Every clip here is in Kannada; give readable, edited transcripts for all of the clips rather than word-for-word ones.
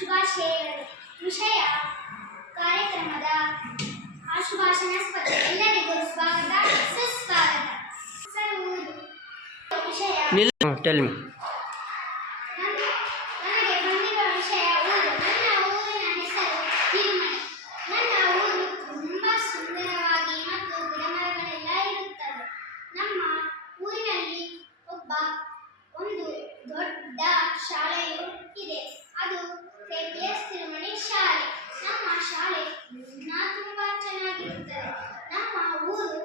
ಶುಭಾಶಯಗಳು. ವಿಷಯ ಕಾರ್ಯಕ್ರಮದ ಆಶುಭಾಷಣ ಸ್ಪರ್ಧೆ. ಎಲ್ಲರಿಗೂ ಸ್ವಾಗತ ಸುಸ್ವಾಗತ. ವಿಷಯ ನನಗೆ ಬಂದಿರುವ ವಿಷಯ ಊರು. ನನ್ನ ಊರಿನ ಹೆಸರು ಹಿರಿಮನೆ. ನನ್ನ ಊರು ತುಂಬಾ ಸುಂದರವಾಗಿ ಮತ್ತು ಗಿಡಮರಗಳೆಲ್ಲ ಇರುತ್ತವೆ. ನಮ್ಮ ಊರಿನಲ್ಲಿ ಒಂದು ದೊಡ್ಡ ಶಾಲೆಯು ಇದೆ. ಅದು KPS ತಿರುಮಣಿ ಶಾಲೆ. ನಮ್ಮ ಶಾಲೆ ತುಂಬಾ ಚೆನ್ನಾಗಿರುತ್ತದೆ. ನಮ್ಮ ಊರು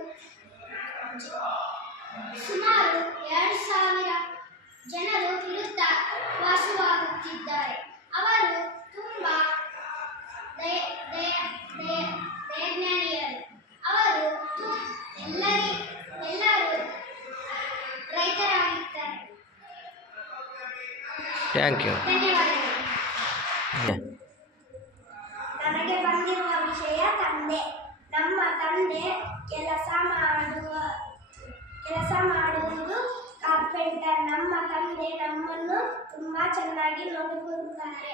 ಸುಮಾರು 2000 ಜನರು ವಾಸವಾಗುತ್ತಿದ್ದಾರೆ. ಅವರು ತುಂಬಾ ದಯಜ್ಞಾನಿಯರು. ಅವರು ಎಲ್ಲರೂ ರೈತರಾಗಿದ್ದಾರೆ. ಧನ್ಯವಾದಗಳು. ನನಗೆ ಬಂದಿರುವ ವಿಷಯ ತಂದೆ. ನಮ್ಮ ತಂದೆ ಕೆಲಸ ಮಾಡುವುದು ಕಾರ್ಪೆಂಟರ್. ನಮ್ಮ ತಂದೆ ನಮ್ಮನ್ನು ತುಂಬಾ ಚೆನ್ನಾಗಿ ನೋಡಿಕೊಳ್ಳುತ್ತಾರೆ.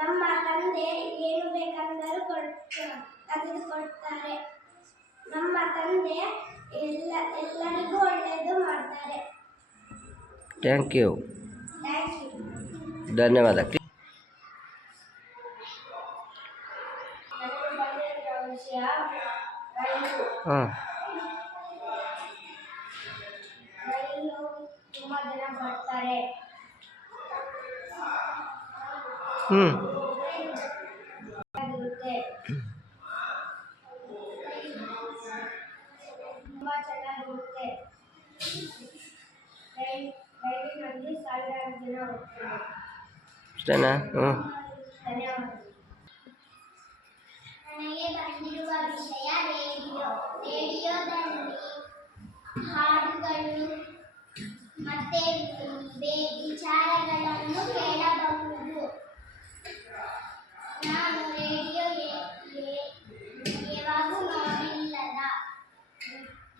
ನಮ್ಮ ತಂದೆ ಏನು ಬೇಕೆಂದರೂ ತೆಗೆದುಕೊಡ್ತಾರೆ. ನಮ್ಮ ತಂದೆ ಎಲ್ಲರಿಗೂ ಒಳ್ಳೆಯದು ಮಾಡ್ತಾರೆ. Thank you. ಧನ್ಯವಾದ. ರೈಲು ತುಂಬಾ ಜನ ಬರ್ತಾರೆ. ತುಂಬಾ ಚೆನ್ನಾಗಿರುತ್ತೆ. ರೈಲಿನಲ್ಲಿ 1000 ಜನ ಹೋಗ್ತಾರೆ. ಧನ್ಯವಾದ. ನನಗೆ ಬಂದಿರುವ ವಿಷಯ ರೇಡಿಯೋ. ರೇಡಿಯೋದಲ್ಲಿ ಹಾಡುಗಳು ಮತ್ತೆ ವಿಚಾರಗಳನ್ನು ಕೇಳಬಹುದು. ನಾನು ರೇಡಿಯೋ ಯಾವಾಗೂ ನೋಡಿಲ್ಲದ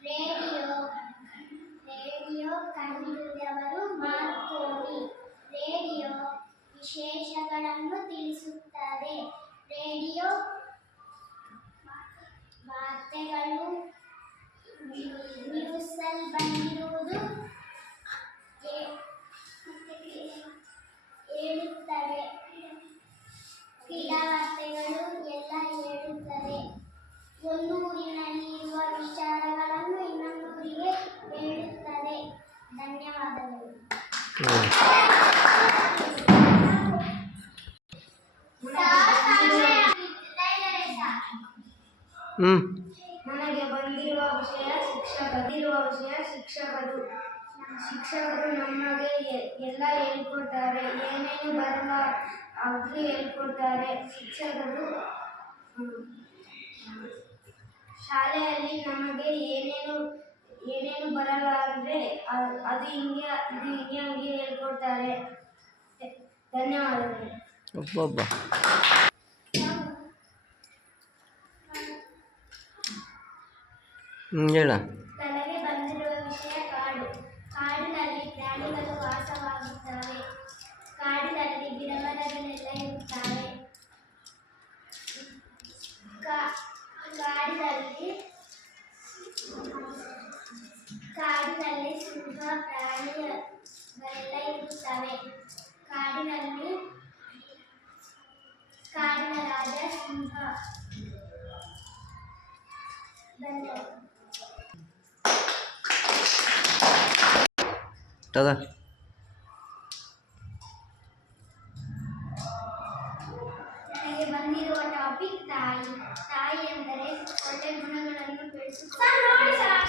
ರೇಡಿಯೋ ಕಂಡುಹಿಡಿದವರು ಮಾರ್ಕೋನಿ. ರೇಡಿಯೋ ವಿಶೇಷಗಳನ್ನು ತಿಳಿಸುತ್ತದೆ. ರೇಡಿಯೋ ವಾರ್ತೆಗಳು ನ್ಯೂಸಲ್ಲಿ ಬಂದಿರುವುದು ಹೇಳುತ್ತವೆ. ಕ್ರೀಡಾ ವಾರ್ತೆಗಳು ಎಲ್ಲ ಹೇಳುತ್ತದೆ. ಒಂದು ಊರಿನಲ್ಲಿರುವ ವಿಚಾರಗಳನ್ನು ಇನ್ನೊಂದೂರಿಗೆ ಹೇಳುತ್ತದೆ. ಧನ್ಯವಾದಗಳು. ನನಗೆ ಬಂದಿರುವ ವಿಷಯ ಶಿಕ್ಷಕರು. ಶಿಕ್ಷಕರು ನಮಗೆ ಎಲ್ಲ ಹೇಳ್ಕೊಡ್ತಾರೆ. ಏನೇನು ಬರಲ್ಲ ಅದು ಹೇಳ್ಕೊಡ್ತಾರೆ. ಶಿಕ್ಷಕರು ಶಾಲೆಯಲ್ಲಿ ನಮಗೆ ಏನೇನು ಬರಲ್ಲ ಅಂದರೆ ಅದು ಹಿಂಗೆ ಹೇಳ್ಕೊಡ್ತಾರೆ. ಧನ್ಯವಾದಗಳು. ಹೇಳ. ನನಗೆ ಬಂದಿರುವ ವಿಷಯ ಕಾಡು. ಕಾಡಿನಲ್ಲಿ ಪ್ರಾಣಿಗಳು ವಾಸವಾಗುತ್ತವೆ. ಕಾಡಿನಲ್ಲಿ ಗಿಡಮರಗಳೆಲ್ಲ ಇರುತ್ತವೆ. ಕಾಡಿನಲ್ಲಿ ಸಿಂಹ ಪ್ರಾಣಿಗಳೆಲ್ಲ ಇರುತ್ತವೆ. ಕಾಡಿನ ರಾಜ ಸಿಂಹ. ತಗ. ನನಗೆ ಬಂದಿರುವ ಟಾಪಿಕ್ ತಾಯಿ. ತಾಯಿ ಎಂದರೆ ಒಳ್ಳೆ ಗುಣಗಳನ್ನು ಬೆಳೆಸುತ್ತಾರೆ.